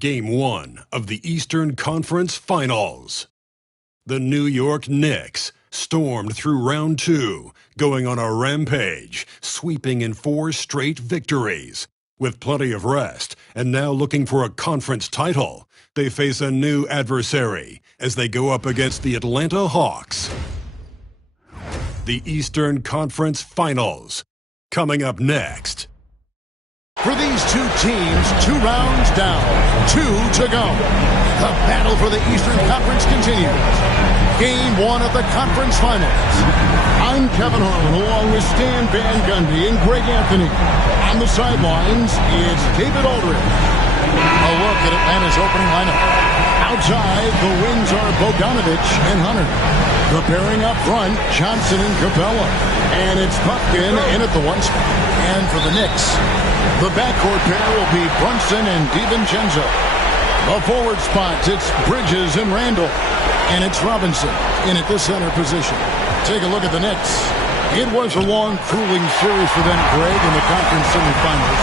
Game 1 of the Eastern Conference Finals. The New York Knicks stormed through round 2, going on a rampage, sweeping in 4 straight victories. With plenty of rest, and now looking for a conference title, they face a new adversary as they go up against the Atlanta Hawks. The Eastern Conference Finals, coming up next. For these two teams, 2 rounds down, 2 to go. The battle for the Eastern Conference continues. Game 1 of the conference finals. I'm Kevin Harlan along with Stan Van Gundy and Greg Anthony. On the sidelines, it's David Aldridge. A look at Atlanta's opening lineup. Outside, the wings are Bogdanovich and Hunter. The pairing up front, Johnson and Capella. And it's Puffkin in at the 1 spot. And for the Knicks, the backcourt pair will be Brunson and DiVincenzo. The forward spots, it's Bridges and Randall. And it's Robinson in at the center position. Take a look at the Knicks. It was a long, cooling series for them, Greg, in the conference semifinals.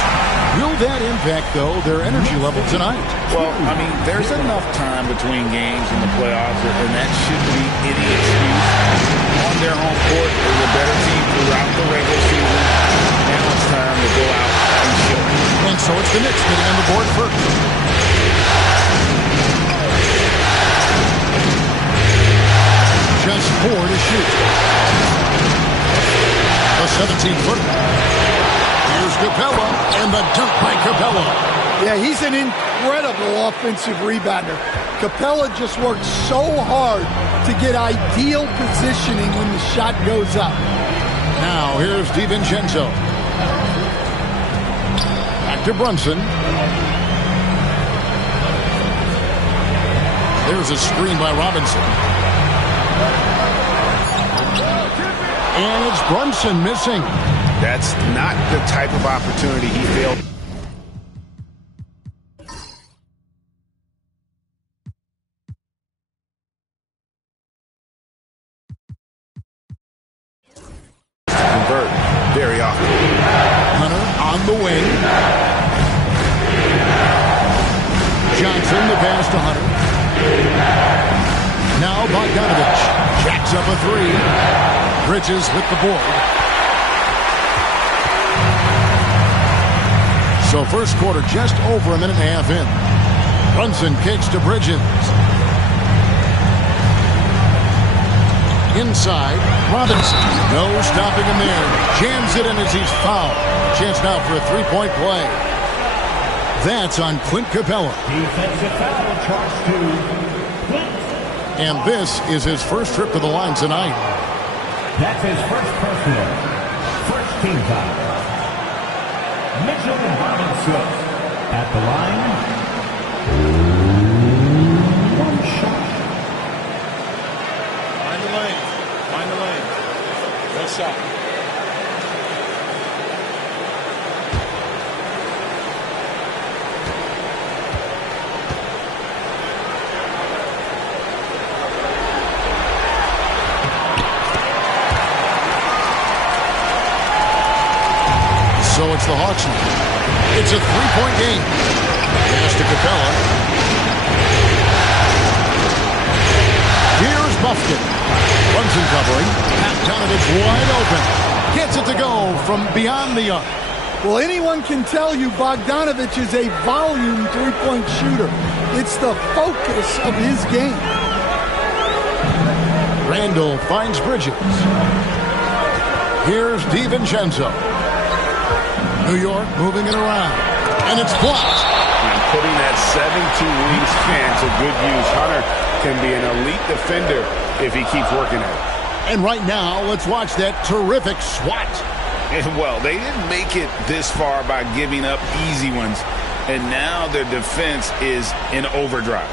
Will that impact, though, their energy level tonight? Well, I mean, there's enough time between games in the playoffs, and that shouldn't be any excuse. On their home court, they were a better team throughout the regular season. Now it's time to go out and show. And so it's the Knicks getting on the board first. Just 4 to shoot. A 17-footer. Here's Capella, and the dunk by Capella. Yeah, he's an incredible offensive rebounder. Capella just works so hard to get ideal positioning when the shot goes up. Now, here's DiVincenzo. Back to Brunson. There's a screen by Robinson. And it's Brunson missing. That's not the type of opportunity he failed. Convert very often. Hunter on the wing. Johnson, the pass to Hunter. Now Bogdanovich jacks up a 3. Bridges with the board. So first quarter just over a minute and a half in. Brunson kicks to Bridges. Inside, Robinson. No stopping him there. Jams it in as he's fouled. Chance now for a 3-point play. That's on Clint Capella. Defensive foul charged to Clint. And this is his first trip to the line tonight. That's his first personal. First team foul. Mitchell Robinson at the line. 1 shot. Find the lane. Find the lane. 1 shot. So it's the Hawks now. It's a 3-point game. Pass to Capella. Here's Buffkin. Brunson covering. Bogdanovich wide open. Gets it to go from beyond the arc. Well, anyone can tell you Bogdanovich is a volume 3-point shooter. It's the focus of his game. Randall finds Bridges. Here's DiVincenzo. New York moving it around. And it's blocked. And putting that 7-2 wingspan to good use. Hunter can be an elite defender if he keeps working at it. And right now, let's watch that terrific swat. And well, they didn't make it this far by giving up easy ones. And now their defense is in overdrive.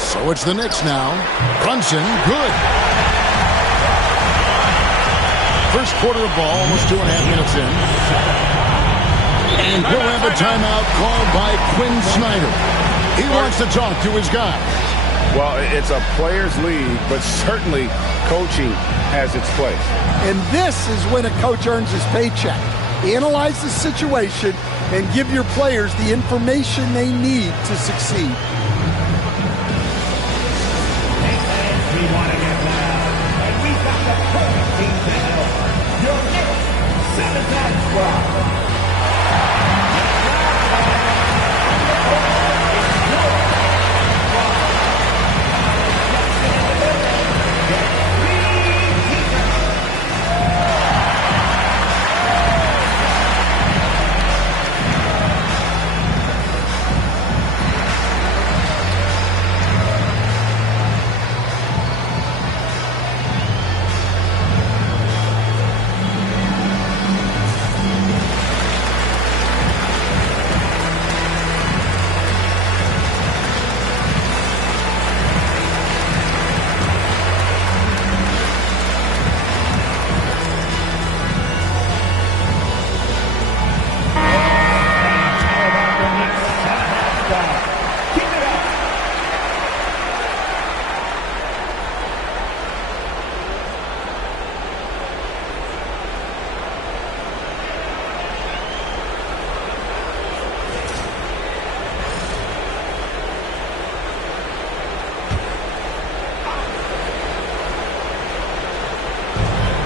So it's the Knicks now. Brunson, good. First quarter of ball, almost 2.5 minutes in. And we'll have a timeout called by Quinn Snyder. He wants to talk to his guys. Well, it's a players' league, but certainly coaching has its place. And this is when a coach earns his paycheck. Analyze the situation and give your players the information they need to succeed. We want to get loud, and we've got the perfect team to help. Your Knicks 7-man squad.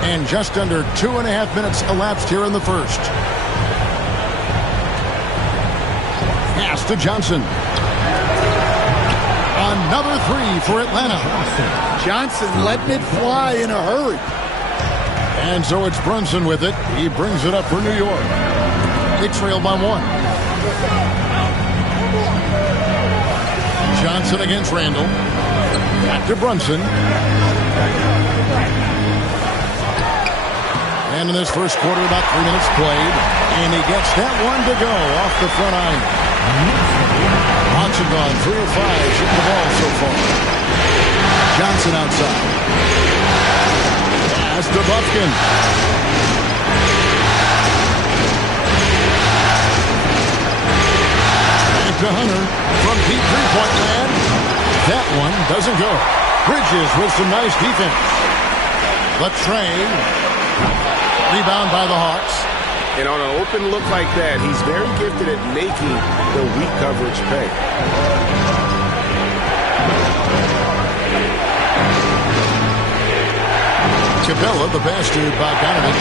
And just under 2.5 minutes elapsed here in the first. Pass to Johnson. Another three for Atlanta. Johnson letting it fly in a hurry. And so it's Brunson with it. He brings it up for New York. They trail by 1. Johnson against Randall. Back to Brunson. And in this first quarter, about 3 minutes played. And he gets that one to go off the front line. Hawks have gone 3 or 5 shooting the ball so far. Johnson outside. Pass to Buffkin. Back to Hunter from deep three-point land. That one doesn't go. Bridges with some nice defense. Latrey. Rebound by the Hawks. And on an open look like that, he's very gifted at making the weak coverage pay. Capella, the pass to Bogdanovich.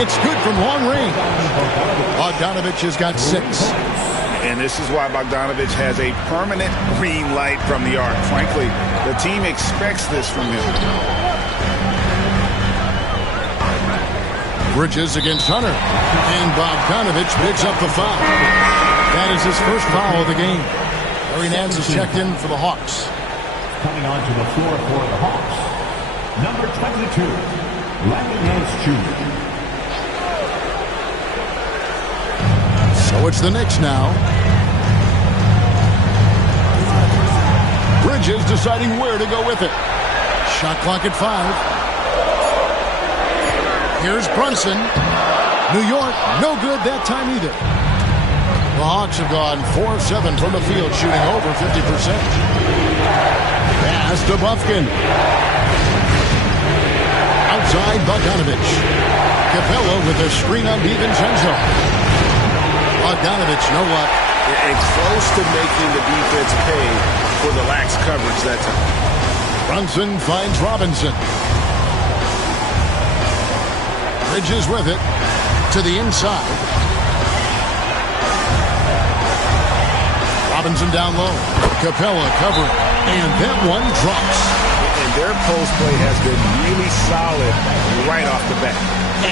It's good from long range. Bogdanovich has got 6. And this is why Bogdanovich has a permanent green light from the arc. Frankly, the team expects this from him. Bridges against Hunter. And Bogdanovich picks up the foul. That is his first foul of the game. Larry Nance is checked in for the Hawks. Coming onto the floor for the Hawks, number 22, Larry Nance Jr. So it's the Knicks now. Bridges deciding where to go with it. Shot clock at 5. Here's Brunson. New York, no good that time either. The Hawks have gone 4 of 7 from the field, shooting over 50%. Pass to Buffkin. Outside Bogdanovich. Capella with a screen on DiVincenzo. Bogdanovich, no luck. And close to making the defense pay for the lax coverage that time. Brunson finds Robinson. Bridges with it to the inside. Robinson down low. Capella covering. And that one drops. And their post play has been really solid right off the bat.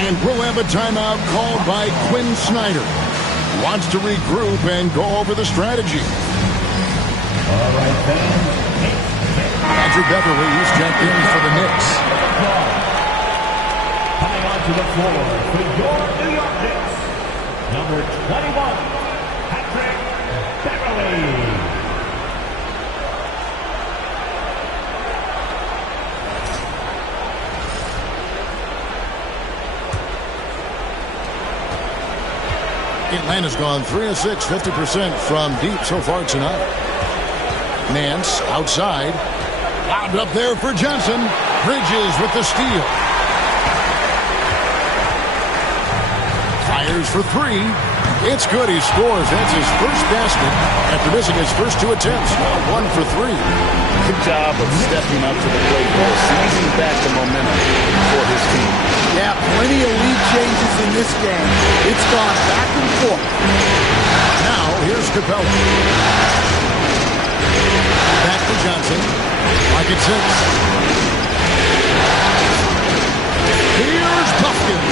And we'll have a timeout called by Quinn Snyder. Wants to regroup and go over the strategy. All right, fans. Andrew Beverly is checked in for the Knicks. Coming onto the floor for your New York Knicks, number 21, Patrick Beverly. Atlanta's gone 3 of 6, 50% from deep so far tonight. Nance outside. Lobbed up there for Johnson. Bridges with the steal. Fires for three. It's good. He scores. That's his first basket after missing his first 2 attempts. Now 1 for 3. Good job of stepping up to the plate ball, seizing back the momentum for his team. Yeah, plenty of lead changes in this game. It's gone back and forth. Now here's Capella. Back to Johnson. Pocket 6. Here's Puffkin.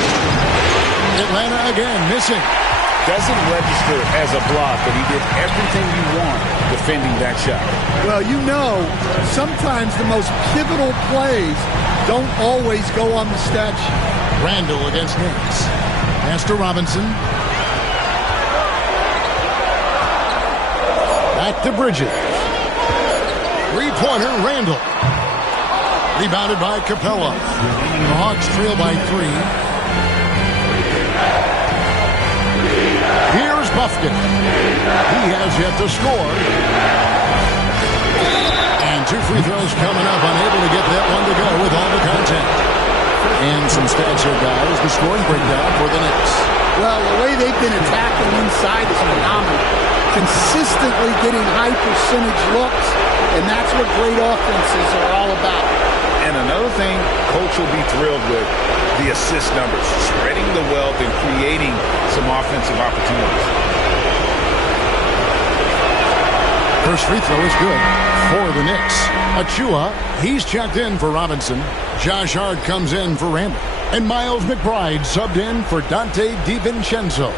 Atlanta again, missing. Doesn't register as a block, but he did everything you want defending that shot. Well, you know, sometimes the most pivotal plays don't always go on the stat sheet. Randall against Knicks. Pass to Robinson. Back to Bridges. Three-pointer, Randall. Rebounded by Capella. The Hawks trail by 3. Here's Buffkin. He has yet to score. And 2 free throws coming up. Unable to get that one to go with all the contact. And some stats here, guys. The scoring breakdown for the Knicks. Well, the way they've been attacking inside is phenomenal. Consistently getting high percentage looks, and that's what great offenses are all about. And another thing Coach will be thrilled with, the assist numbers, spreading the wealth and creating some offensive opportunities. First free throw is good for the Knicks. Achua, he's checked in for Robinson. Josh Hart comes in for Randall. And Miles McBride subbed in for Dante DiVincenzo.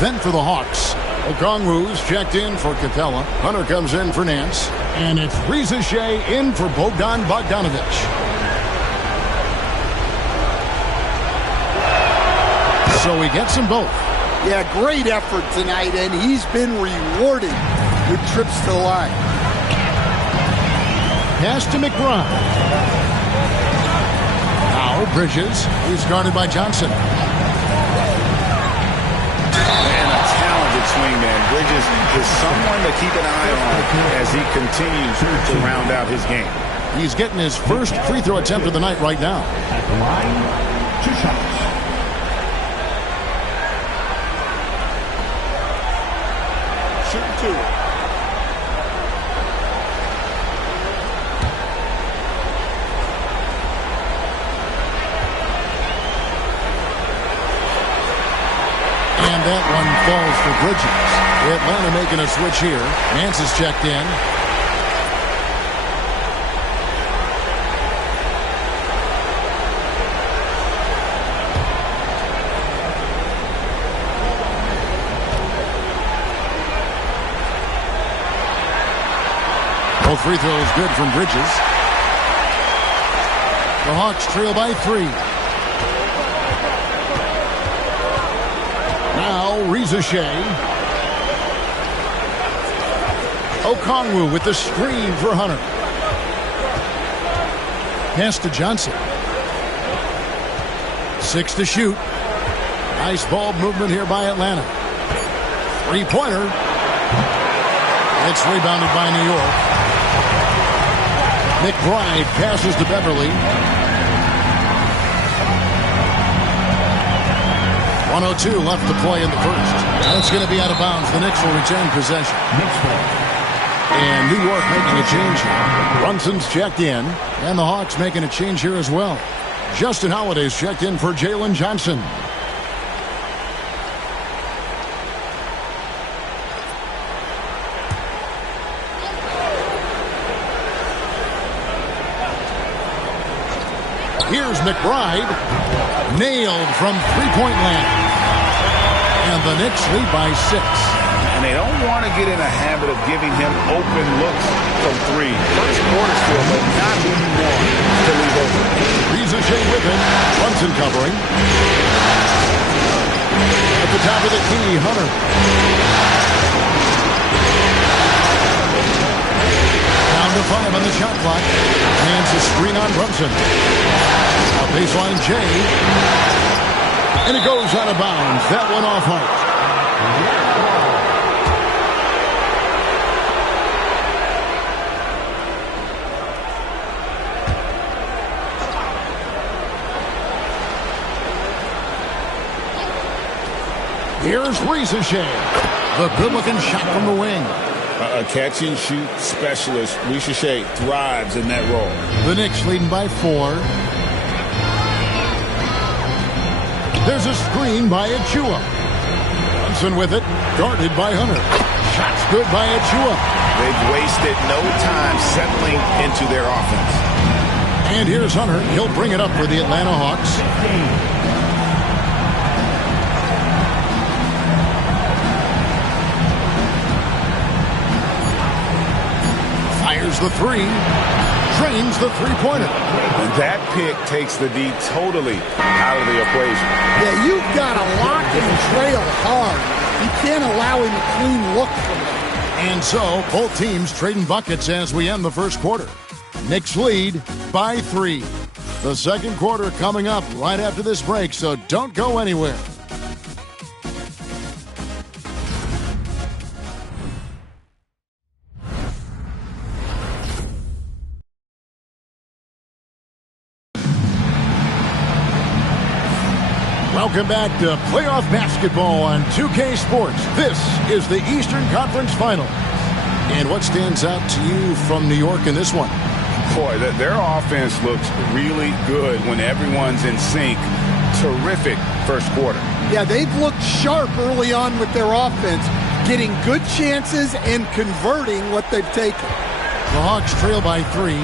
Then for the Hawks, Okongwu's checked in for Capella. Hunter comes in for Nance. And it's Reza Shea in for Bogdan Bogdanovic. So he gets them both. Yeah, great effort tonight, and he's been rewarded with trips to the line. Pass to McBride. Now Bridges. He's guarded by Johnson. And a talented swingman. Bridges is someone to keep an eye on as he continues to round out his game. He's getting his first free throw attempt of the night right now. At the line, 2 shots. Shooting 2. And that one falls for Bridges. Atlanta making a switch here. Nance is checked in. Both free throws good from Bridges. The Hawks trail by 3. Now Reza Shea. Okongwu with the screen for Hunter. Pass to Johnson. 6 to shoot. Nice ball movement here by Atlanta. 3-pointer. It's rebounded by New York. McBride passes to Beverly. 1:02 left to play in the first. That's going to be out of bounds. The Knicks will retain possession. And New York making a change here. Brunson's checked in. And the Hawks making a change here as well. Justin Holiday's checked in for Jalen Johnson. Here's McBride. Nailed from three-point land. And the Knicks lead by 6. And they don't want to get in a habit of giving him open looks from 3. First quarter still, but not who you want to leave open. Reza Shea with him. Brunson covering. At the top of the key, Hunter. Down to 5 on the shot clock. Hands a screen on Brunson. A baseline J. And it goes out of bounds. That one off Hart. Here's Ricochet. The good-looking shot from the wing. A catch-and-shoot specialist. Ricochet thrives in that role. The Knicks leading by 4. There's a screen by Achua. Brunson with it, guarded by Hunter. Shot's good by Achua. They've wasted no time settling into their offense. And here's Hunter. He'll bring it up for the Atlanta Hawks. Fires the 3. Drains the three-pointer. And that pick takes the D totally out of the equation. Yeah, you've got to lock and trail hard. You can't allow him a clean look from that. And so, both teams trading buckets as we end the first quarter. Knicks lead by 3. The second quarter coming up right after this break, so don't go anywhere. Welcome back to playoff basketball on 2K Sports. This is the Eastern Conference Finals. And what stands out to you from New York in this one? Boy, their offense looks really good when everyone's in sync. Terrific first quarter. Yeah, they've looked sharp early on with their offense, getting good chances and converting what they've taken. The Hawks trail by 3.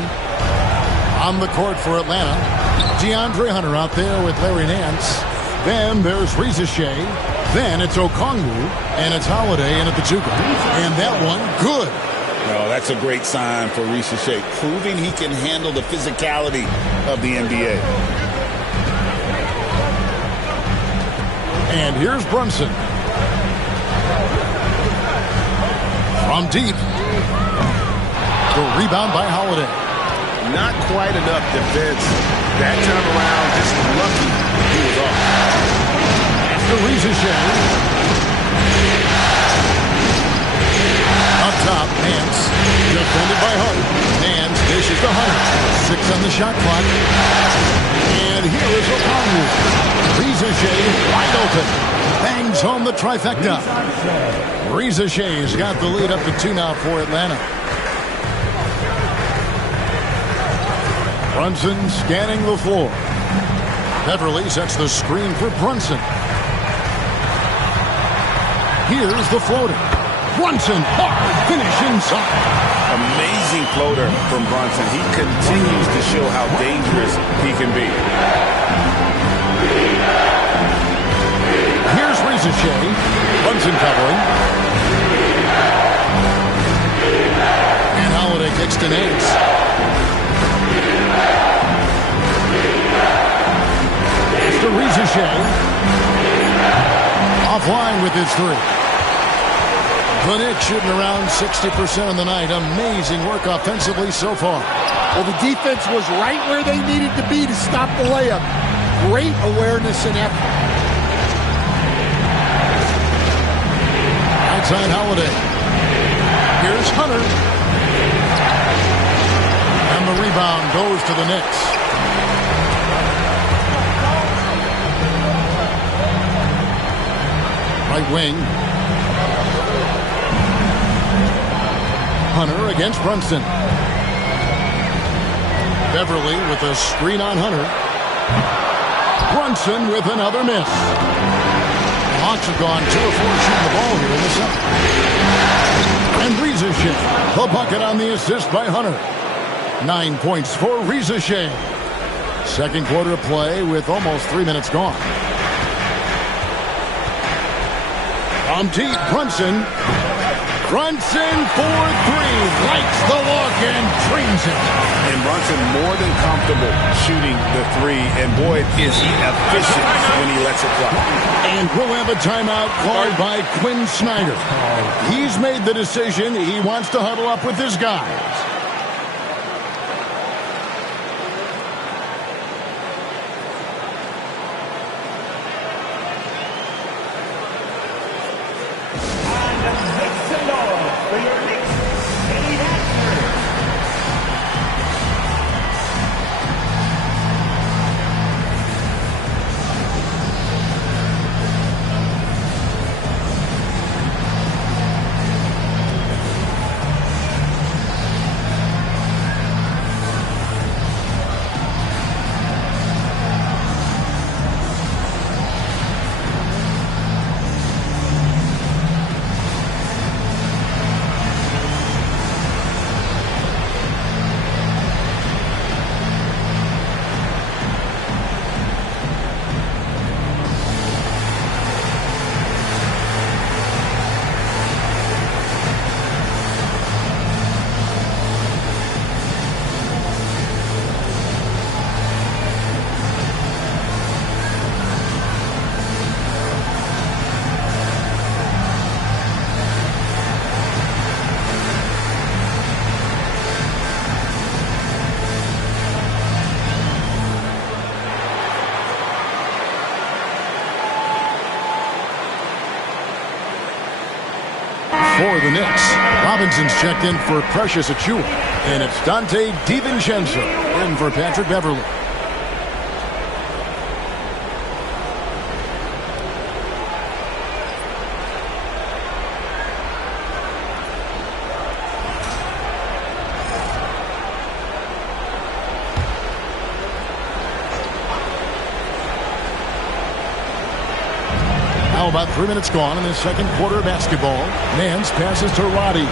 On the court for Atlanta, DeAndre Hunter out there with Larry Nance. Then there's Ricochet. Then it's Okongwu, and it's Holiday in at the 2. And that one, good. Oh, that's a great sign for Ricochet, proving he can handle the physicality of the NBA. And here's Brunson. From deep. The rebound by Holiday. Not quite enough defense. That time around, just lucky he was off. After Ricochet. Up top, Nance. Defended by Hunter. Nance dishes to Hunter. 6 on the shot clock. And here is Okongwu. Ricochet wide open. Bangs home the trifecta. Ricochet's got the lead up to 2 now for Atlanta. Brunson scanning the floor. Beverly sets the screen for Brunson. Here's the floater. Brunson, hard finish inside. Amazing floater from Brunson. He continues to show how dangerous he can be. Here's Ricochet. Brunson covering. And Holiday kicks to Nance. To Ricochet. Offline with his 3. The Knicks shooting around 60% on the night. Amazing work offensively so far. Well, the defense was right where they needed to be to stop the layup. Great awareness and effort. Outside Holiday. Here's Hunter. And the rebound goes to the Knicks. Right wing. Hunter against Brunson. Beverly with a screen on Hunter. Brunson with another miss. The Hawks have gone 2 of 4 shooting the ball here in the second. And Ricochet, the bucket on the assist by Hunter. 9 points for Ricochet. Second quarter of play with almost 3 minutes gone. From deep, Brunson. Brunson for 3. Likes the look and drains it. And Brunson more than comfortable shooting the 3. And boy, is he efficient when he lets it fly. And we'll have a timeout called by Quinn Snyder. He's made the decision. He wants to huddle up with his guys. For the Knicks, Robinson's checked in for Precious Achiuwa. And it's Dante DiVincenzo in for Patrick Beverly. Now about 3 minutes gone in the second quarter of basketball. Nance passes to Roddy.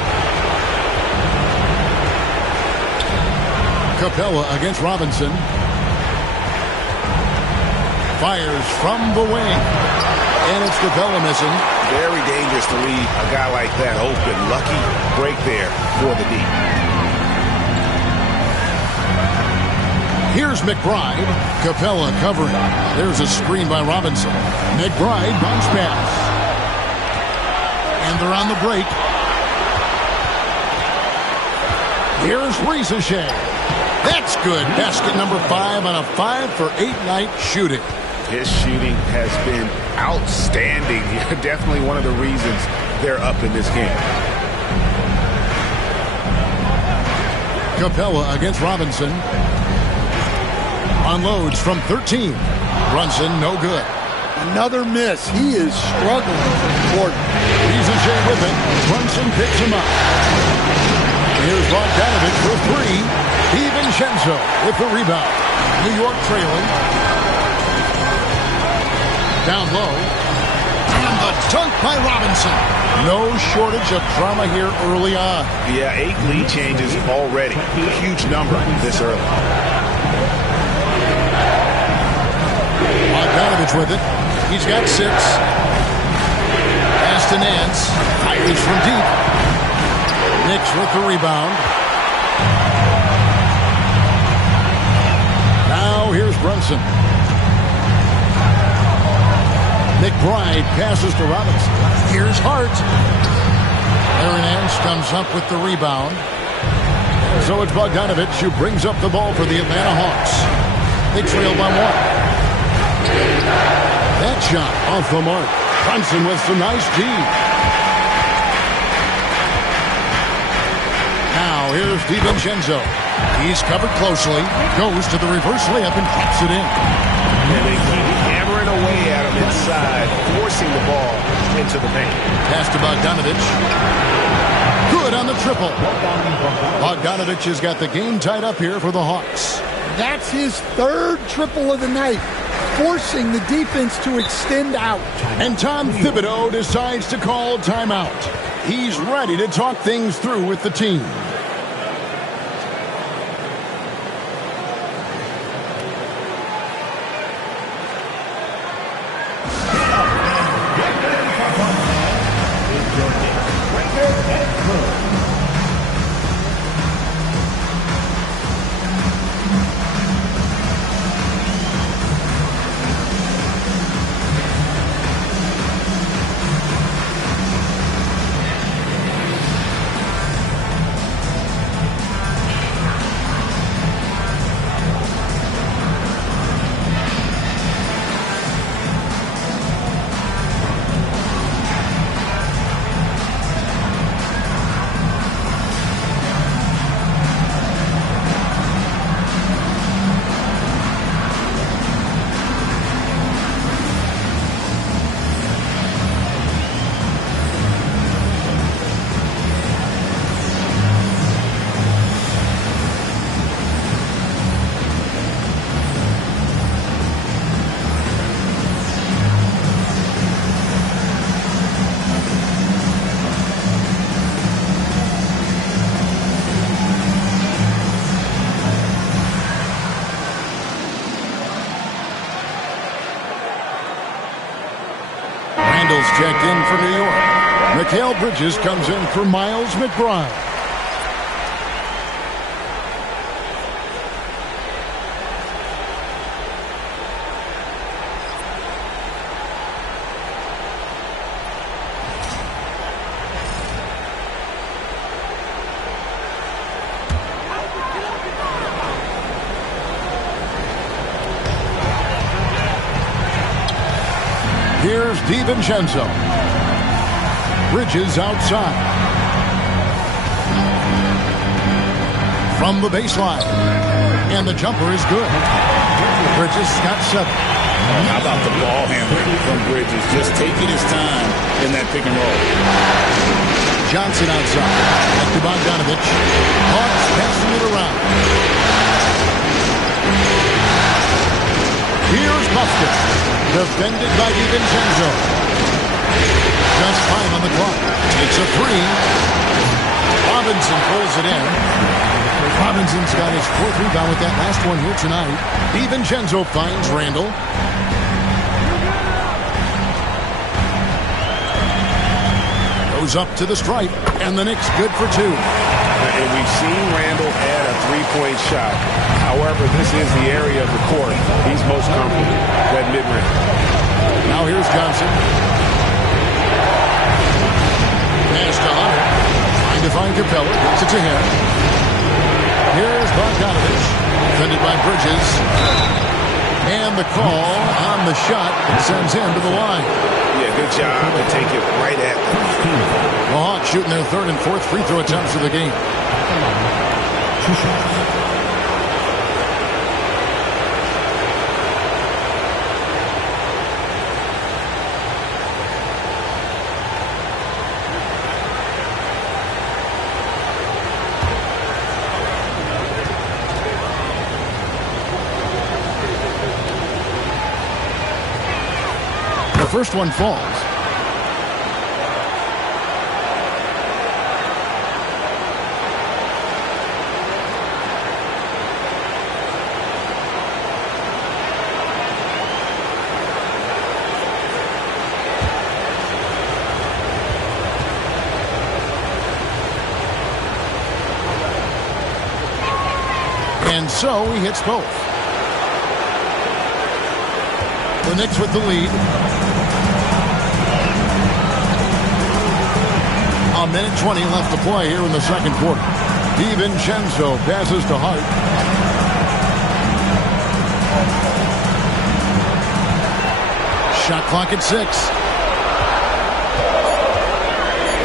Capella against Robinson. Fires from the wing. And it's Capella missing. Very dangerous to leave a guy like that open. Lucky break there for the D. Here's McBride. Capella covering. There's a screen by Robinson. McBride bounce pass. And they're on the break. Here's Rizachet. That's good. Basket number 5 on a 5-for-8 night shooting. His shooting has been outstanding. Definitely one of the reasons they're up in this game. Capella against Robinson. Unloads from 13. Brunson, no good. Another miss. He is struggling from the court. Rizachet with it. Brunson picks him up. Here's Bogdanovic for 3. DiVincenzo with the rebound. New York trailing. Down low. And the dunk by Robinson. No shortage of drama here early on. Yeah, 8 lead changes already. A huge number this early. Bogdanovic with it. He's got 6. Pass to Nance. Fires from deep. Knicks with the rebound. Now here's Brunson. McBride passes to Robinson. Here's Hart. Larry Nance comes up with the rebound. And so it's Bogdanovic who brings up the ball for the Atlanta Hawks. They trail by 1. That shot off the mark. Brunson with some nice D. Now here's DiVincenzo. He's covered closely. Goes to the reverse layup and drops it in. And they keep hammering away at him inside, forcing the ball into the paint. Pass to Bogdanovic. Good on the triple. Bogdanovic has got the game tied up here for the Hawks. That's his 3rd triple of the night, forcing the defense to extend out. And Tom Thibodeau decides to call timeout. He's ready to talk things through with the team. Checked in for New York. Mikal Bridges comes in for Miles McBride. Here's DiVincenzo. Bridges outside. From the baseline. And the jumper is good. Bridges got 7. How about the ball handling from Bridges? Just taking his time in that pick and roll. Johnson outside. Back to Bogdanovich. Hawks passing it around. Here's Buffett. Defended by DiVincenzo. Just 5 on the clock. Takes a 3. Robinson pulls it in. Robinson's got his 4th rebound with that last one here tonight. DiVincenzo finds Randall. Goes up to the stripe, and the Knicks good for 2. And we've seen Randall add a 3-point shot. However, this is the area of the court he's most comfortable, that mid-range. Now here's Johnson. Pass to Hunter. Trying to find Capella. Gets it to him. Here's Bogdanovich. Defended by Bridges. And the call on the shot that sends him to the line. Yeah, good job to take it right at them. The Hawks shooting their 3rd and 4th free throw attempts of the game. The first one falls. And so he hits both. The Knicks with the lead. A minute 20 left to play here in the second quarter. DiVincenzo passes to Hart. Shot clock at 6.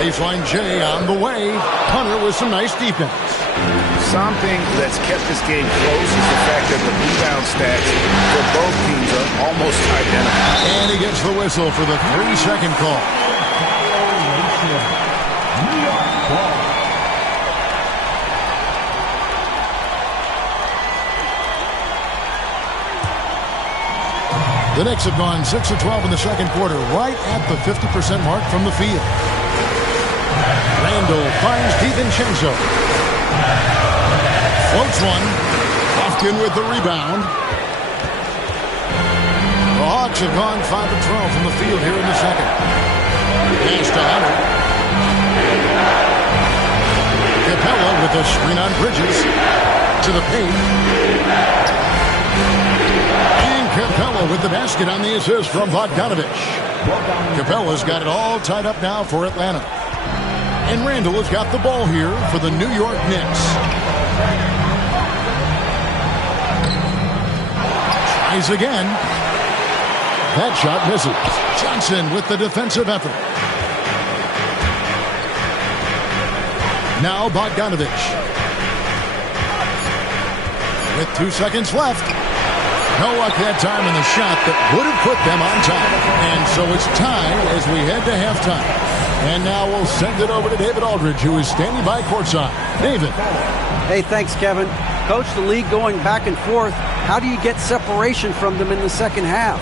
Baseline J on the way. Hunter with some nice defense. Something that's kept this game close is the fact that the rebound stats for both teams are almost identical. And he gets the whistle for the 3-second call. The Knicks have gone 6 of 12 in the second quarter, right at the 50% mark from the field. Randall finds DiVincenzo. Floats one. Lofton with the rebound. The Hawks have gone 5 of 12 from the field here in the second. Pass to Hunter. Capella with a screen on Bridges. To the paint. Capella with the basket on the assist from Bogdanovich. Capella's got it all tied up now for Atlanta. And Randall has got the ball here for the New York Knicks. Tries again. That shot misses. Johnson with the defensive effort. Now Bogdanovich. With 2 seconds left. No luck that time in the shot that would have put them on top. And so it's tied as we head to halftime. And now we'll send it over to David Aldridge, who is standing by courtside. David. Hey, thanks, Kevin. Coach, the league going back and forth. How do you get separation from them in the second half?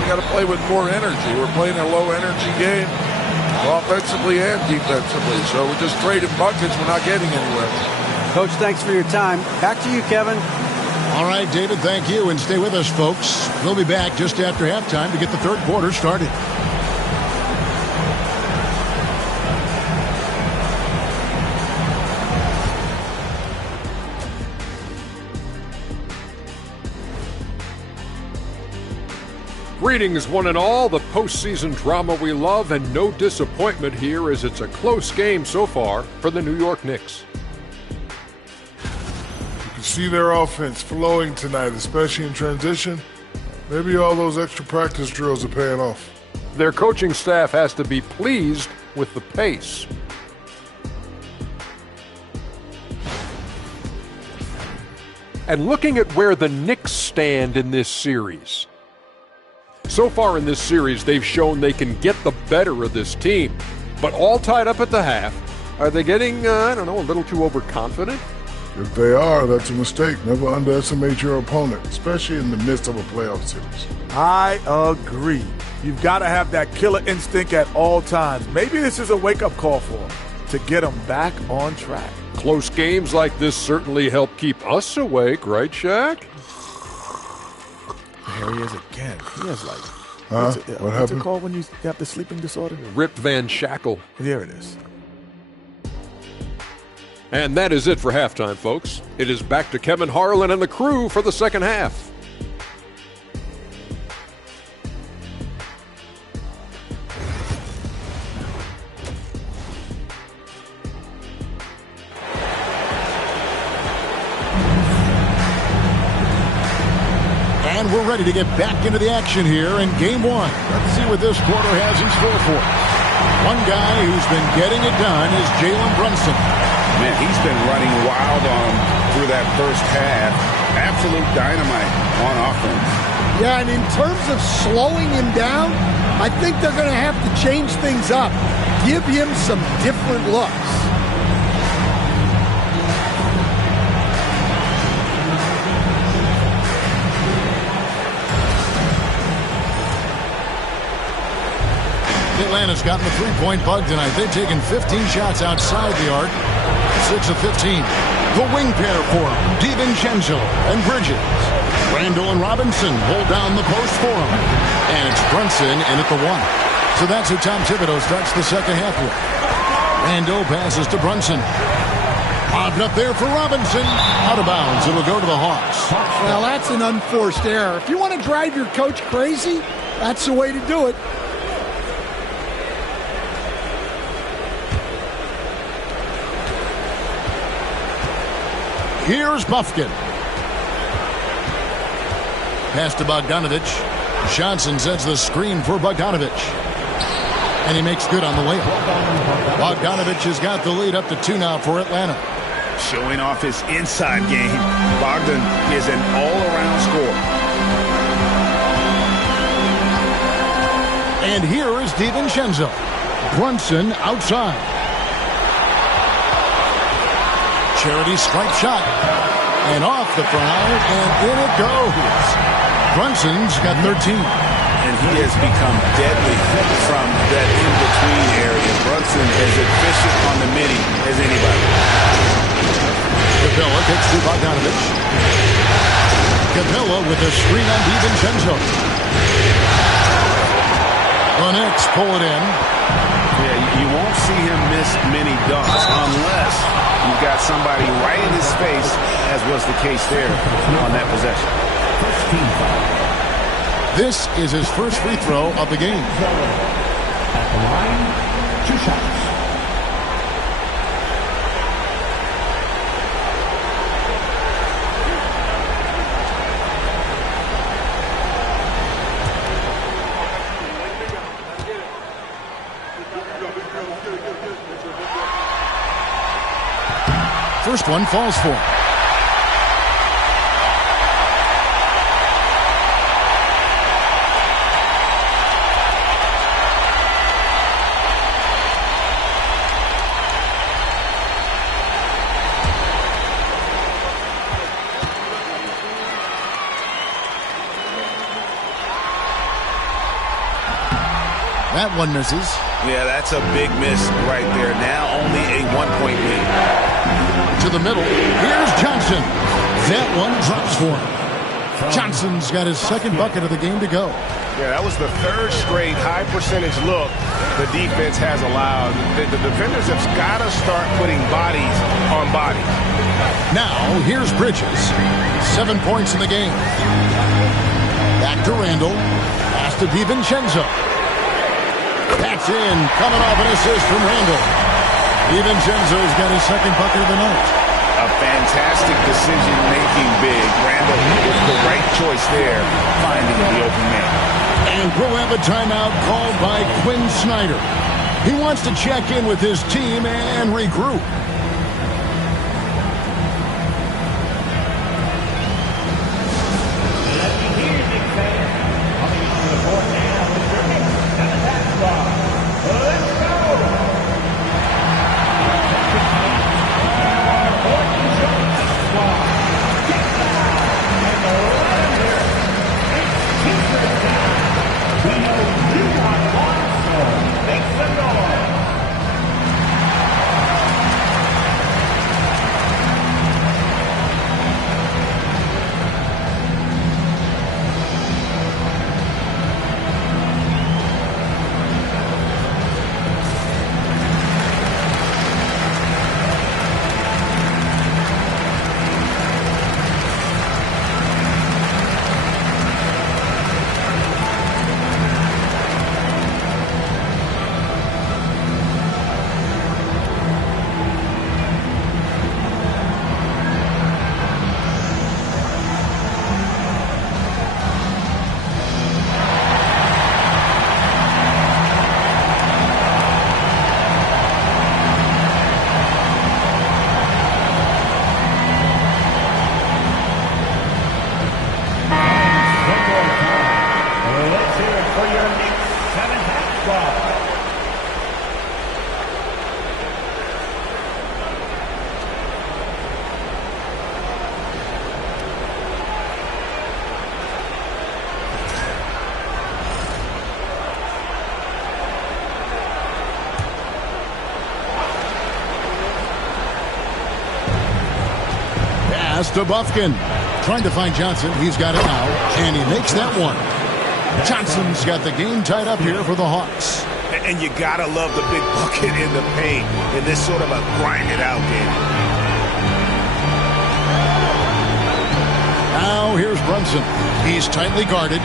You got to play with more energy. We're playing a low-energy game, offensively and defensively. So we're just trading buckets. We're not getting anywhere. Coach, thanks for your time. Back to you, Kevin. All right, David, thank you. And stay with us, folks. We'll be back just after halftime to get the third quarter started. Greetings, one and all. The postseason drama we love, and no disappointment here as it's a close game so far for the New York Knicks. See their offense flowing tonight, especially in transition. Maybe all those extra practice drills are paying off. Their coaching staff has to be pleased with the pace. And looking at where the Knicks stand in this series. So far in this series, they've shown they can get the better of this team. But all tied up at the half, are they getting, a little too overconfident? If they are, that's a mistake. Never underestimate your opponent, especially in the midst of a playoff series. I agree. You've got to have that killer instinct at all times. Maybe this is a wake-up call for them to get them back on track. Close games like this certainly help keep us awake, right, Shaq? There he is again. He has what's it called when you have the sleeping disorder? Rip Van Shackle. There it is. And that is it for halftime, folks. It is back to Kevin Harlan and the crew for the second half. And we're ready to get back into the action here in game one. Let's see what this quarter has in store for us. One guy who's been getting it done is Jalen Brunson. Man, he's been running wild on him through that first half. Absolute dynamite on offense. Yeah, and in terms of slowing him down, I think they're going to have to change things up. Give him some different looks. Atlanta's gotten the three-point bug tonight. They've taken 15 shots outside the arc. 6 of 15. The wing pair for him, DiVincenzo and Bridges. Randall and Robinson hold down the post for him. And it's Brunson in at the 1. So that's who Tom Thibodeau starts the second half with. Randall passes to Brunson. Lobbed up there for Robinson. Out of bounds. It'll go to the Hawks. Well, that's an unforced error. If you want to drive your coach crazy, that's the way to do it. Here's Bufkin. Pass to Bogdanovich. Johnson sets the screen for Bogdanovich. And he makes good on the layup. Bogdanovich has got the lead up to 2 now for Atlanta. Showing off his inside game. Bogdan is an all-around scorer. And here is DiVincenzo. Brunson outside. Charity stripe shot. And off the front, and in it goes. Brunson's got 13. And he has become deadly from that in-between area. Brunson is efficient on the midi as anybody. Capella gets to Bogdanovich. Capella with a screen on DiVincenzo. The Knicks pull it in. Yeah, you won't see him miss many dunks unless you've got somebody right in his face, as was the case there on that possession. This is his first free throw of the game. At the line, 2 shots. First one falls for him. That one misses. Yeah, that's a big miss right there. Now only a 1-point lead. To the middle. Here's Johnson. That one drops for him. Johnson's got his second bucket of the game to go. Yeah, that was the third straight high percentage look the defense has allowed. The defenders have got to start putting bodies on bodies. Now, here's Bridges. 7 points in the game. Back to Randall. Pass to DiVincenzo. That's in. Coming off an assist from Randall. DiVincenzo's got his second bucket of the night. A fantastic decision-making big. Randall with the right choice there, finding the open man. And we'll have a timeout called by Quinn Snyder. He wants to check in with his team and regroup. To Buffkin. Trying to find Johnson. He's got it now. And he makes that one. Johnson's got the game tied up here for the Hawks. And you gotta love the big bucket in the paint in this sort of a grind-it-out game. Now here's Brunson. He's tightly guarded.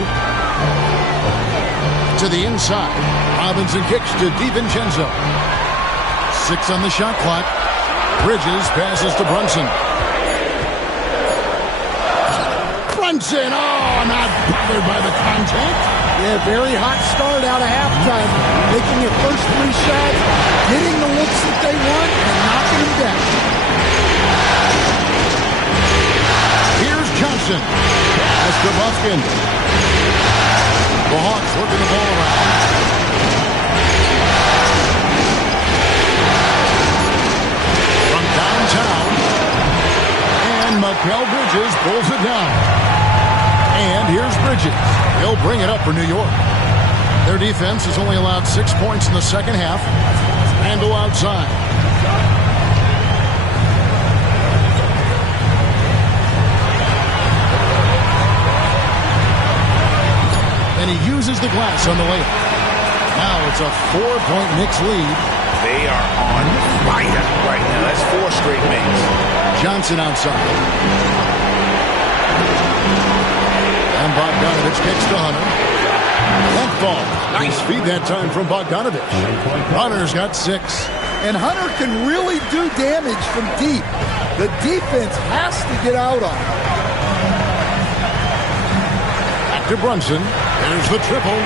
To the inside. Robinson kicks to DiVincenzo. 6 on the shot clock. Bridges passes to Brunson. Brunson, not bothered by the contact. Yeah, very hot start out of halftime. Making their first 3 shots, getting the looks that they want, and knocking them down. Here's Johnson. Pass to Buffkin. The Hawks working the ball around. From downtown. And Mikal Bridges pulls it down. And here's Bridges. He'll bring it up for New York. Their defense has only allowed 6 points in the second half. Randall outside. And he uses the glass on the layup. Now it's a 4-point Knicks lead. They are on fire right now. That's 4 straight makes. Johnson outside. And Bogdanovich kicks to Hunter. That ball. Nice feed that time from Bogdanovich. Hunter's got 6. And Hunter can really do damage from deep. The defense has to get out on him. Back to Brunson. There's the triple.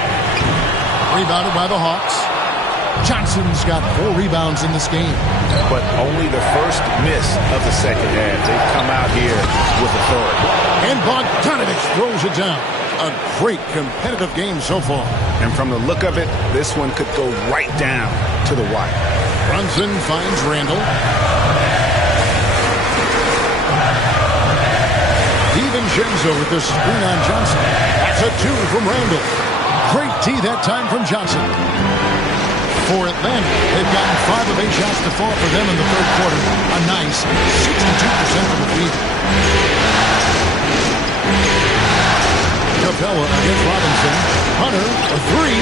Rebounded by the Hawks. Johnson's got 4 rebounds in this game. But only the first miss of the second half. They've come out here with authority. And Bogdanovich throws it down. A great competitive game so far. And from the look of it, this one could go right down to the wire. Brunson finds Randall. DiVincenzo with the screen on Johnson. That's a 2 from Randall. Great tee that time from Johnson. For Atlanta, they've gotten 5 of 8 shots to fall for them in the third quarter. A nice 62% from the field. Capella against Robinson. Hunter, a 3.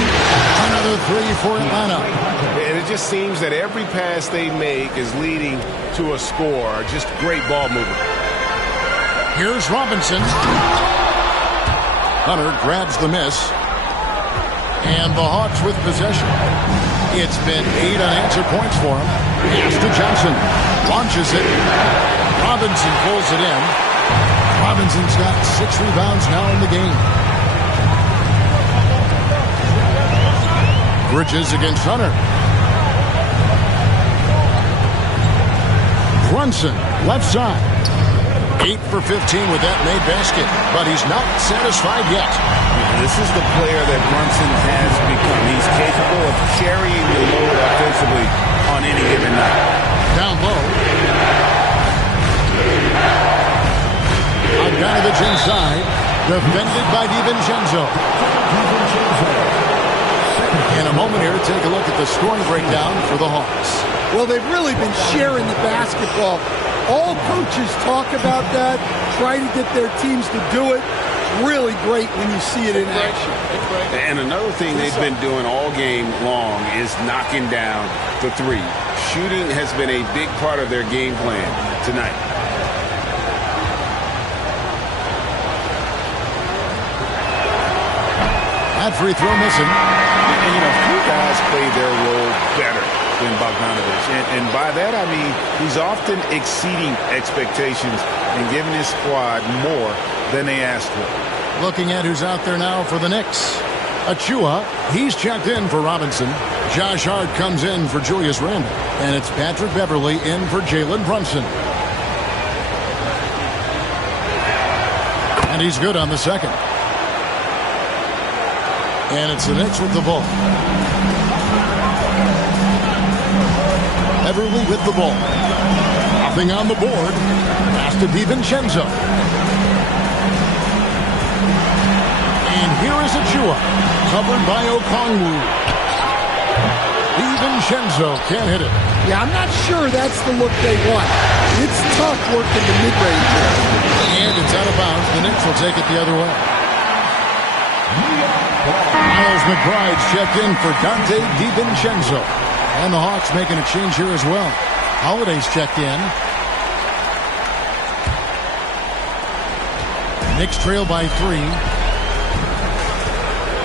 Another 3 for Atlanta. And it just seems that every pass they make is leading to a score. Just great ball movement. Here's Robinson. Hunter grabs the miss. And the Hawks with possession. It's been 8 unanswered points for him. Pass to Johnson. Launches it. Robinson pulls it in. Robinson's got 6 rebounds now in the game. Bridges against Hunter. Brunson, left side. 8 for 15 with that made basket, but he's not satisfied yet. This is the player that Brunson has become. He's capable of carrying the load offensively on any given night. Down low. Bogdanovich inside, defended by DiVincenzo. In a moment here, take a look at the scoring breakdown for the Hawks. Well, they've really been sharing the basketball. All coaches talk about that, try to get their teams to do it. Really great when you see it in action. And another thing they've been doing all game long is knocking down the three. Shooting has been a big part of their game plan tonight. That free throw missing. And you know, few guys play their role better than Bogdanovich. And by that, I mean he's often exceeding expectations and giving his squad more than they asked for. Looking at who's out there now for the Knicks. Achua, he's checked in for Robinson. Josh Hart comes in for Julius Randle. And it's Patrick Beverley in for Jalen Brunson. And he's good on the second. And it's the Knicks with the ball. Beverley with the ball. Nothing on the board. Pass to DiVincenzo. And here is Achua. Covered by Okongwu. DiVincenzo can't hit it. Yeah, I'm not sure that's the look they want. It's tough working the mid-range. And it's out of bounds. The Knicks will take it the other way. Miles McBride's checked in for Dante DiVincenzo. And the Hawks making a change here as well. Holiday's checked in. Knicks trail by 3.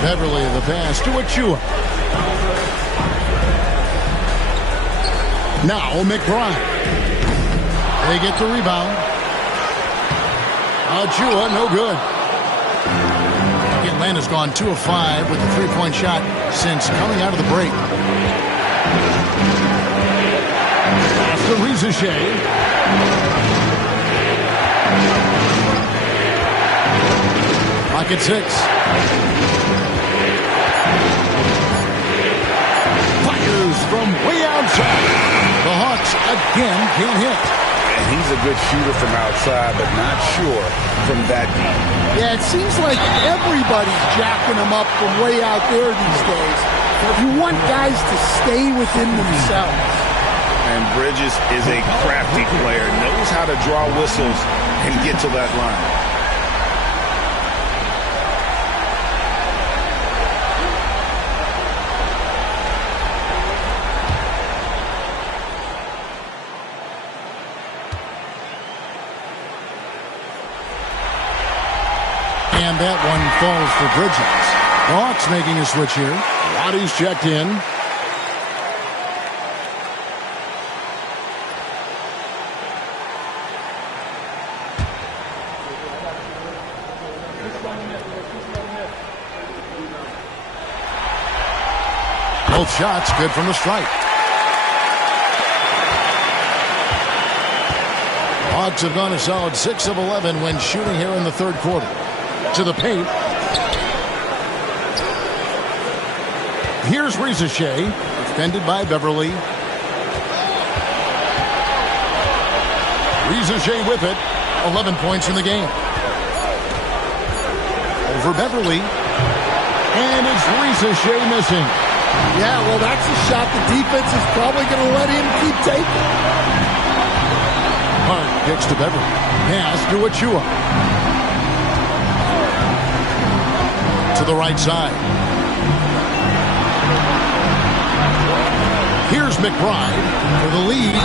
Beverley the pass to Achua. Now McBride. They get the rebound. Achua no good. Atlanta's gone 2 of 5 with a 3-point shot since coming out of the break. That's the Rizichet. Pocket 6. Fires from way outside. The Hawks again can't hit. And he's a good shooter from outside, but not sure from that deep. Yeah, it seems like everybody's jacking them up from way out there these days. You want guys to stay within themselves. And Bridges is a crafty player, knows how to draw whistles and get to that line. And that one falls for Bridges. The Hawks making a switch here. Roddy's checked in. Both shots good from the stripe. Hawks have gone a solid 6 of 11 when shooting here in the third quarter. To the paint. Here's Rizichet, defended by Beverley. Rizichet with it. 11 points in the game. Over Beverley. And it's Rizichet missing. Yeah, well, that's a shot the defense is probably going to let him keep taking. Hart kicks to Beverley. Pass to Achua. To the right side. Here's McBride for the lead.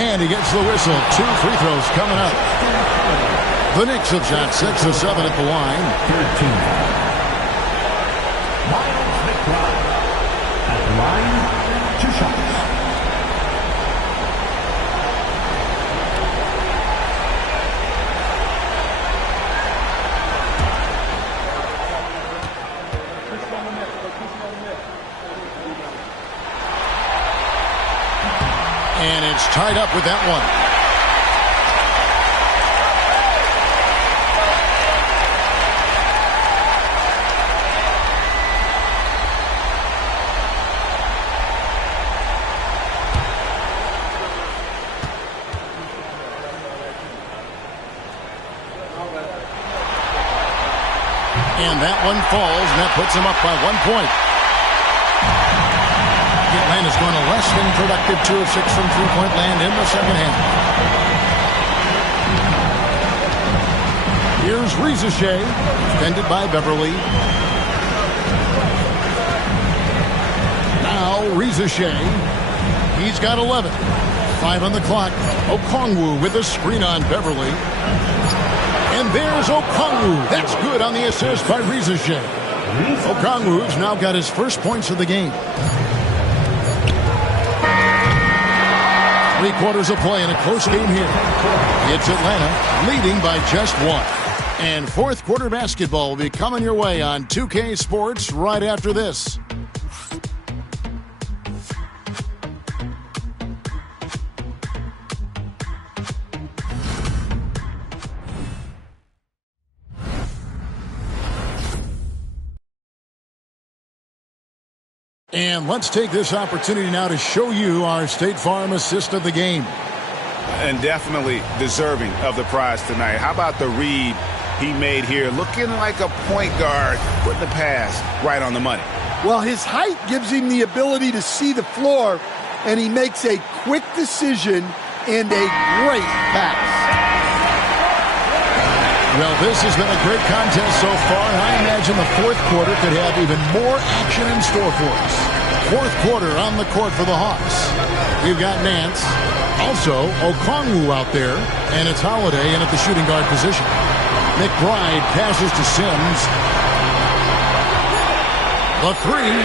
And he gets the whistle. 2 free throws coming up. The Knicks have shot 6 of 7 at the line. 13. Miles McBride at the line. 2 shots. tied up with that one. And that one falls, and that puts him up by 1 point. Atlanta's going to less than productive 2 of 6 from three-point land in the second half. Here's Rizeshay, defended by Beverly. Now Rizeshay, he's got 11. 5 on the clock. Okongwu with a screen on Beverly. And there's Okongwu. That's good on the assist by Rizeshay. Okongwu's now got his first points of the game. 3 quarters of play in a close game here. It's Atlanta leading by just 1. And fourth quarter basketball will be coming your way on 2K Sports right after this. And let's take this opportunity now to show you our State Farm assist of the game. And definitely deserving of the prize tonight. How about the read he made here? Looking like a point guard, putting the pass right on the money. Well, his height gives him the ability to see the floor, and he makes a quick decision and a great pass. Well, this has been a great contest so far, and I imagine the fourth quarter could have even more action in store for us. Fourth quarter on the court for the Hawks. We've got Nance, also Okongwu out there, and it's Holiday in at the shooting guard position. McBride passes to Sims. The three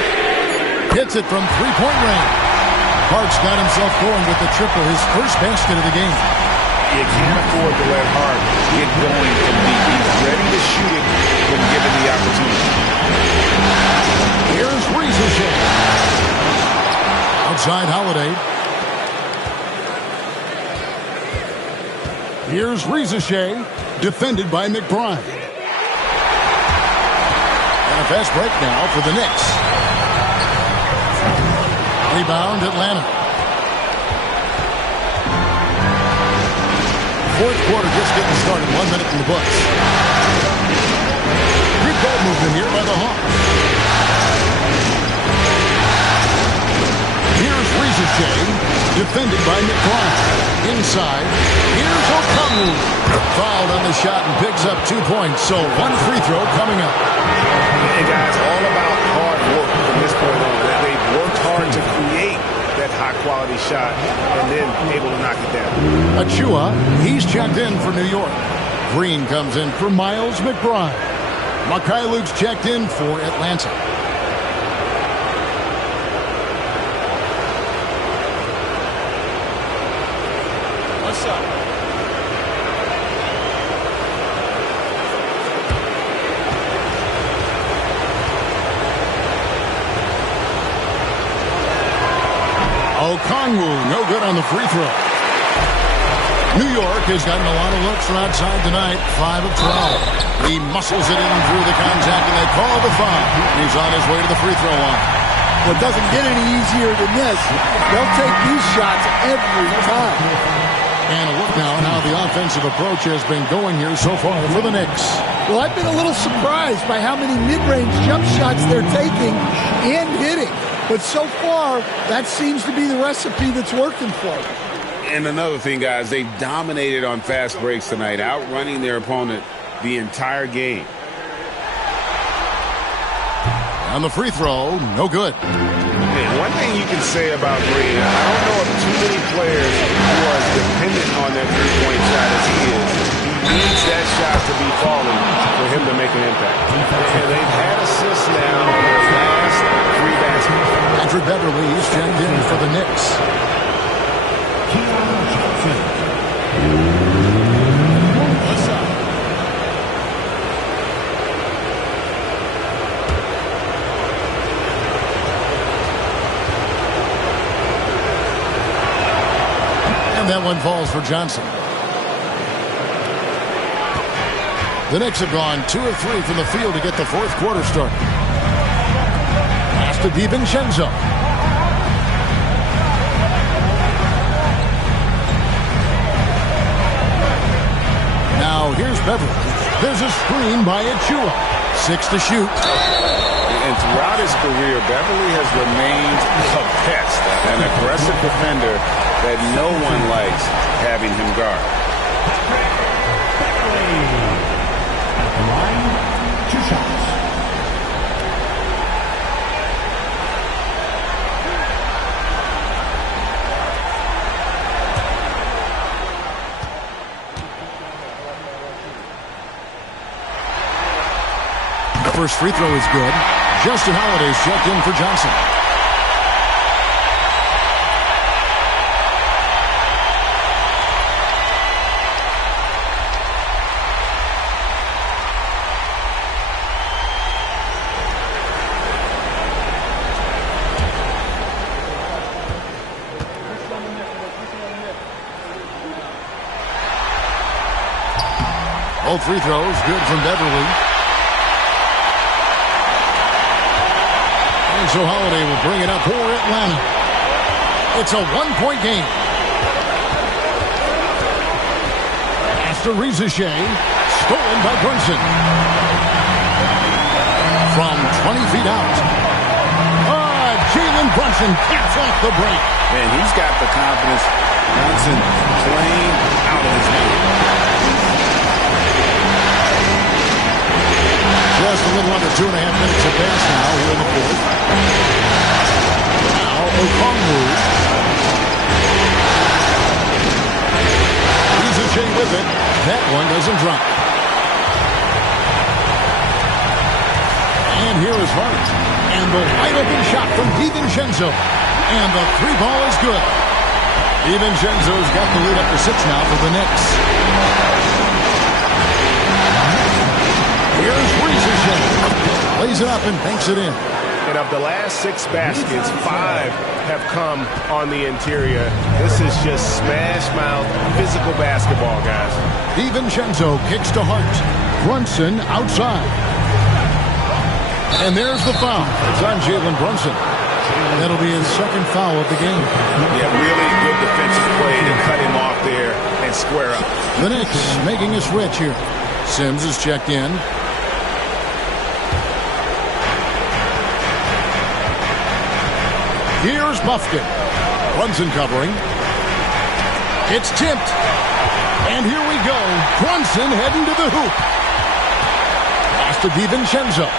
hits it from three-point range. Hart's got himself going with the triple, his first basket of the game. You can't afford to let Hart get going from deep. He's ready to shoot it when given the opportunity. Here's Rizeshay. Outside Holiday. Here's Rizeshay, defended by McBride. And a fast break now for the Knicks. Rebound Atlanta. Fourth quarter just getting started. 1 minute in the books. Good ball movement here by the Hawks. Here's Rizeshay, defended by McBride. Inside, here's Okongwu. Fouled on the shot and picks up 2 points. So 1 free throw coming up. And guys, all about hard work from this point on. They've worked hard to create that high-quality shot and then able to knock it down. Achua, he's checked in for New York. Green comes in for Miles McBride. Luke's checked in for Atlanta. What's up? Okongwu, no good on the free throw. New York has gotten a lot of looks from outside tonight, 5 of 12. He muscles it in through the contact, and they call the foul. He's on his way to the free throw line. Well, it doesn't get any easier than this. They'll take these shots every time. And a look now at how the offensive approach has been going here so far for the Knicks. Well, I've been a little surprised by how many mid-range jump shots they're taking and hitting. But so far, that seems to be the recipe that's working for them. And another thing, guys, they've dominated on fast breaks tonight, outrunning their opponent the entire game. On the free throw, no good. And one thing you can say about Green, I don't know of too many players who are as dependent on that three-point shot as he is. He needs that shot to be falling for him to make an impact. And they've had assists now on their last 3 baskets. Patrick Beverly is checked in for the Knicks. What's up? And one falls for Johnson. The Knicks have gone 2 of 3 from the field to get the fourth quarter started. Pass to DiVincenzo. Now here's Beverly. There's a screen by Achua. 6 to shoot. And throughout his career, Beverly has remained a pest, an aggressive defender that no one likes having him guard. At the line, 2 shots. The first free throw is good. Justin Holiday's checked in for Johnson. Both free throws good from Beverly. And so Holiday will bring it up for Atlanta. It's a 1-point game. Pass to Rizachet. Stolen by Brunson. From 20 feet out. Jalen Brunson caps off the break. And he's got the confidence. Brunson playing out of his mind. Just a little under 2.5 minutes of pass now here in the fourth. Now Okongwu. Rizachet with it. That one doesn't drop. And here is Hart. And the wide open shot from DiVincenzo. And the 3-ball is good. DiVincenzo's got the lead up to 6 now for the Knicks. Here's Rizachet. Lays it up and banks it in. And of the last 6 baskets, 5 have come on the interior. This is just smash-mouth physical basketball, guys. DiVincenzo kicks to Hart. Brunson outside. And there's the foul. It's on Jalen Brunson. That'll be his second foul of the game. Yeah, really good defensive play to cut him off there and square up. The Knicks making a switch here. Sims is checked in. Here's Buffkin. Brunson covering. It's tipped. And here we go. Brunson heading to the hoop. Pass to DiVincenzo.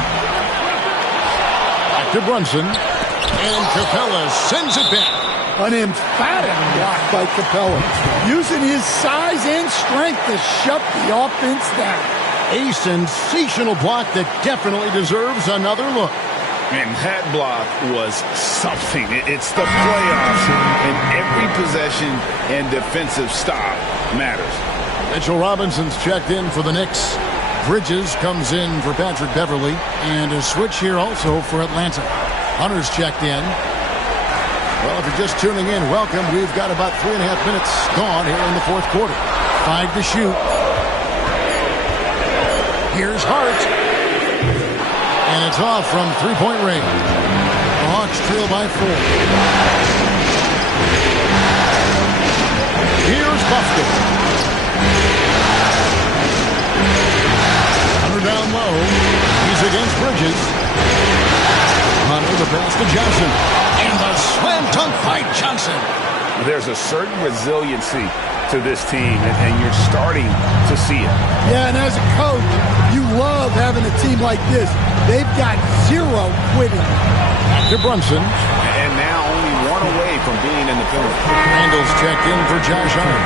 Back to Brunson. And Capella sends it back. An emphatic block by Capella. Using his size and strength to shut the offense down. A sensational block that definitely deserves another look. And that block was something. It's the playoffs, and every possession and defensive stop matters. Mitchell Robinson's checked in for the Knicks. Bridges comes in for Patrick Beverly. And a switch here also for Atlanta. Hunter's checked in. Well, if you're just tuning in, welcome. We've got about 3.5 minutes gone here in the fourth quarter. 5 to shoot. Here's Hart. And it's off from 3-point range. The Hawks trail by 4. Here's Buffkin. Hunter down low. He's against Bridges. Hunter the pass to Johnson. And the slam dunk by Johnson. There's a certain resiliency to this team, and you're starting to see it. Yeah, and as a coach, you love having a team like this. They've got 0 quitting. Back to Brunson. And now only 1 away from being in the penalty. Randall's checked in for Josh Hart.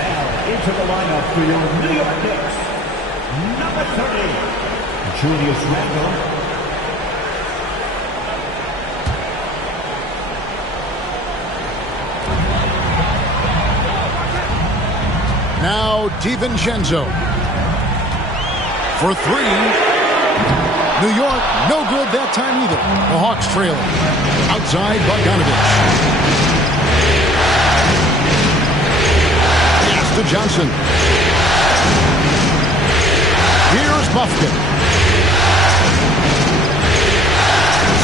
Now into the lineup for your New York Knicks, number 30, Julius Randle. Now DiVincenzo for 3. New York, no good that time either. The Hawks trailing. Outside, Bogdanovich. Johnson. Here's Buffkin.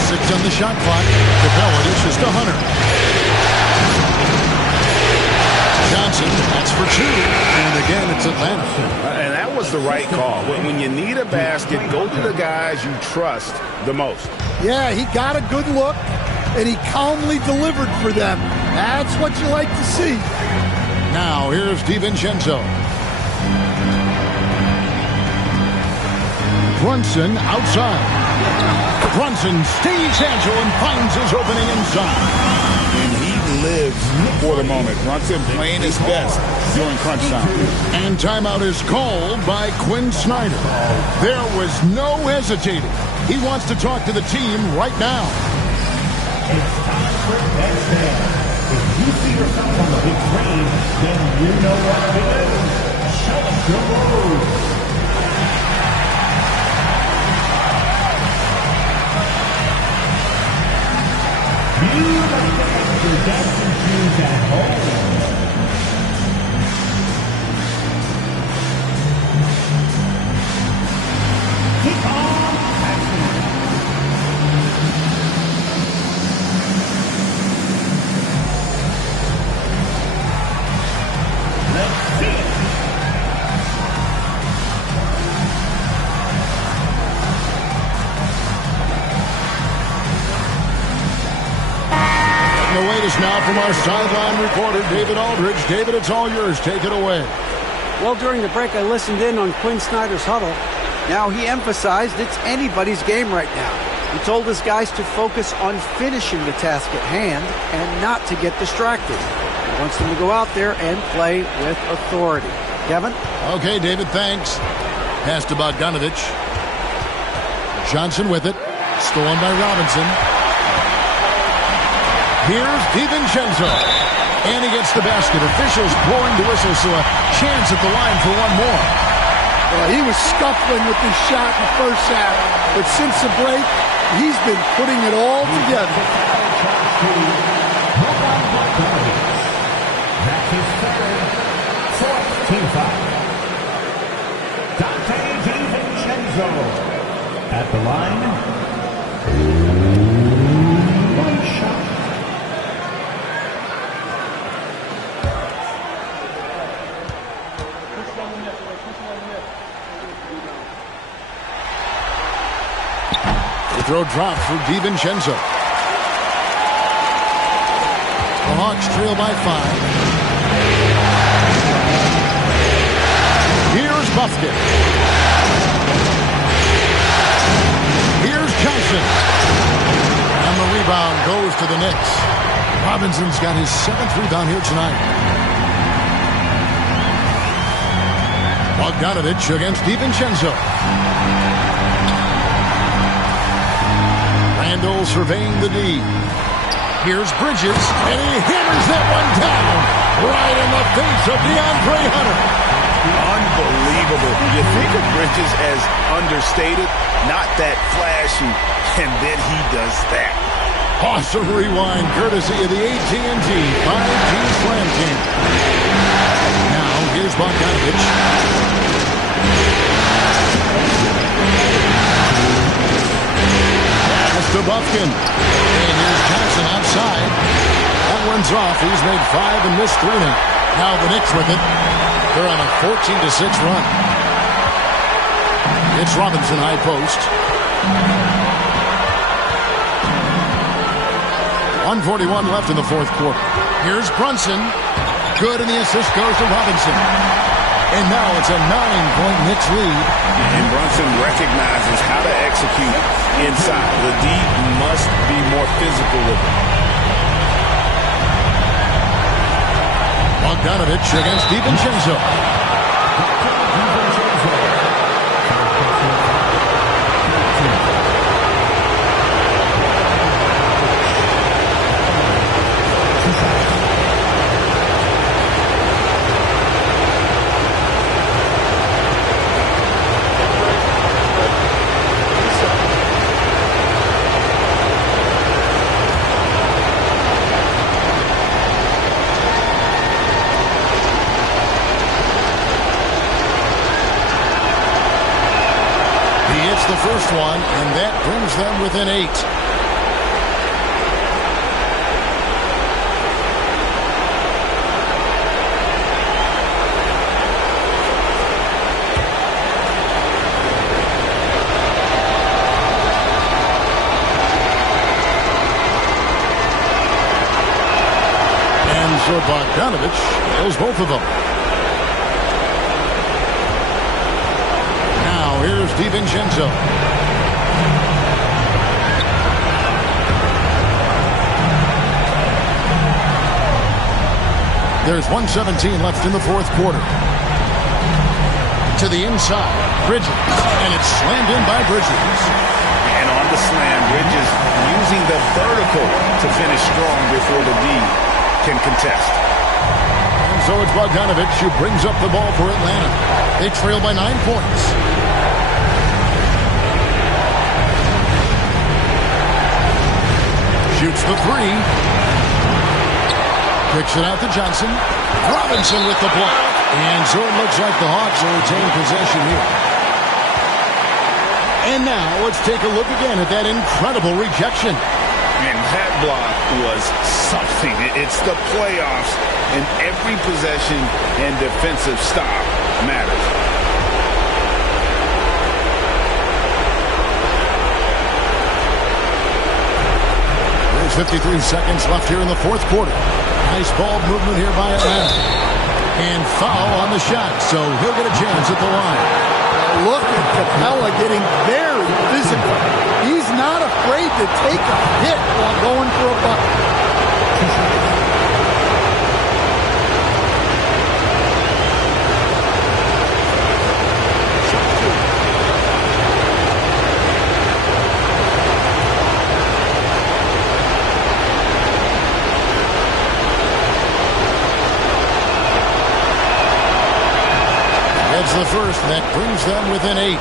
6 on the shot clock. Capella dishes to Hunter. Johnson, that's for 2. And again, it's Atlanta. And that was the right call. When you need a basket, go to the guys you trust the most. Yeah, he got a good look, and he calmly delivered for them. That's what you like to see. Now, here's DiVincenzo. Brunson outside. Brunson stays Angel and finds his opening inside. And he lives for the moment. Brunson playing his best during crunch time. And timeout is called by Quinn Snyder. There was no hesitating. He wants to talk to the team right now. It's time for next man. If you see yourself on the big screen, then you know what to do. Show us your moves. You must get your dancing shoes at home. Keep on passing. Let's see it. The wait is now from our sideline reporter, David Aldridge. David, it's all yours. Take it away. Well, during the break, I listened in on Quinn Snyder's huddle. Now, he emphasized it's anybody's game right now. He told his guys to focus on finishing the task at hand and not to get distracted. He wants them to go out there and play with authority. Kevin? Okay, David, thanks. Pass to Bogdanovich. Johnson with it. Stolen by Robinson. Here's DiVincenzo. And he gets the basket. Officials blowing the whistle, so a chance at the line for one more. Well, he was scuffling with his shot in the first half, but since the break, he's been putting it all together. That's his third, fourth team foul. Dante DiVincenzo at the line. One shot. Throw drop for DiVincenzo. The Hawks trail by 5. Here's Buffkin. Here's Johnson. And the rebound goes to the Knicks. Robinson's got his 7th rebound here tonight. Bogdanovich against DiVincenzo. Randall surveying the D. Here's Bridges, and he hammers that one down right in the face of DeAndre Hunter. Unbelievable. You think of Bridges as understated, not that flashy, and then he does that. Awesome rewind, courtesy of the AT&T 5G Slam Team. Now, here's Bogdanovich. To Buffkin. And here's Johnson outside. That one's off. He's made 5 and missed 3 now. Now the Knicks with it. They're on a 14-6 run. It's Robinson high post. 1:41 left in the fourth quarter. Here's Brunson. Good, and the assist goes to Robinson. And now it's a 9-point Knicks lead. And Brunson recognizes how to execute inside. The D must be more physical with it. Bogdanovich against DiVincenzo. the first one, and that brings them within 8. So Bogdanovich nails both of them. Now here's DiVincenzo. There's 1:17 left in the fourth quarter. To the inside, Bridges, and it's slammed in by Bridges. And on the slam, Bridges using the vertical to finish strong before the D can contest. And so it's Bogdanovich who brings up the ball for Atlanta. They trail by 9 points. Shoots the three. Kicks it out to Johnson. Robinson with the block. And so it looks like the Hawks will retain possession here. And now let's take a look again at that incredible rejection. And that block was something. It's the playoffs, and every possession and defensive stop matters. There's 53 seconds left here in the fourth quarter. Nice ball movement here by Atlanta. And foul on the shot, so he'll get a chance at the line. Look at Capella getting very physical. He's not afraid to take a hit while going for a bucket. That's the first. That brings them within 8.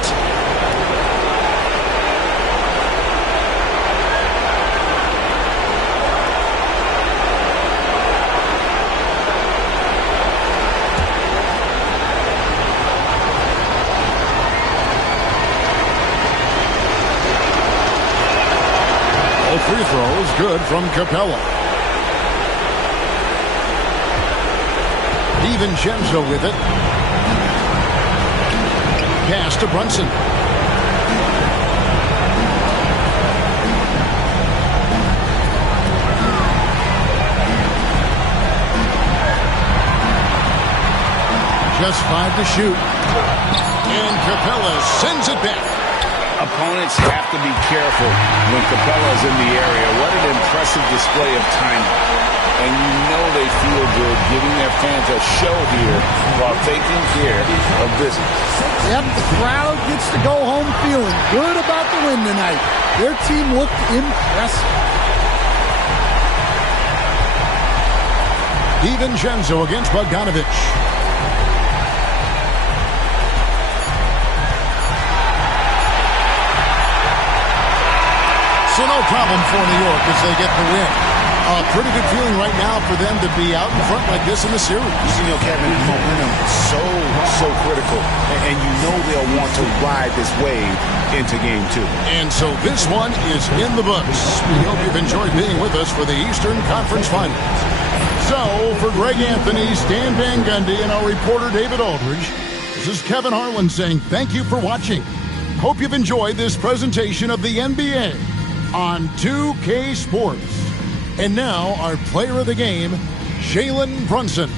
All free throws good from Capella. DiVincenzo with it. Pass to Brunson. Just 5 to shoot. And Capella sends it back. Opponents have to be careful when Capella's in the area. What an impressive display of timing. And you know they feel good giving their fans a show here while taking care of business. Yep, the crowd gets to go home feeling good about the win tonight. Their team looked impressive. DiVincenzo against Bogdanovich. So no problem for New York as they get the win. A pretty good feeling right now for them to be out in front like this in the series. You know, Kevin, momentum is so critical. And you know they'll want to ride this wave into Game 2. And so this one is in the books. We hope you've enjoyed being with us for the Eastern Conference Finals. So, for Greg Anthony, Stan Van Gundy, and our reporter David Aldridge, this is Kevin Harlan saying thank you for watching. Hope you've enjoyed this presentation of the NBA on 2K Sports. And now, our player of the game, Jalen Brunson.